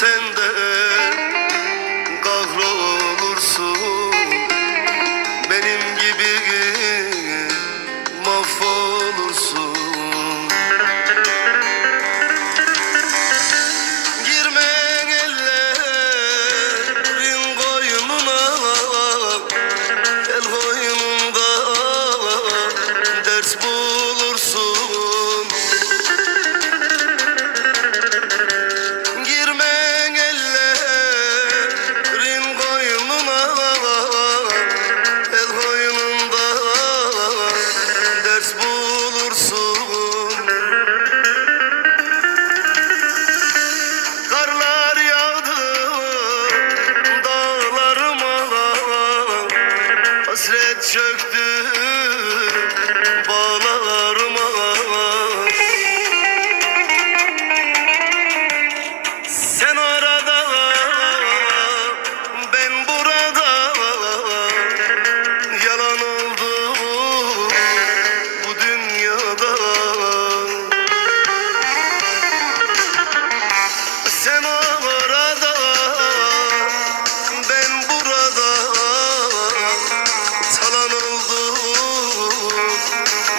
sende hasret çöktü.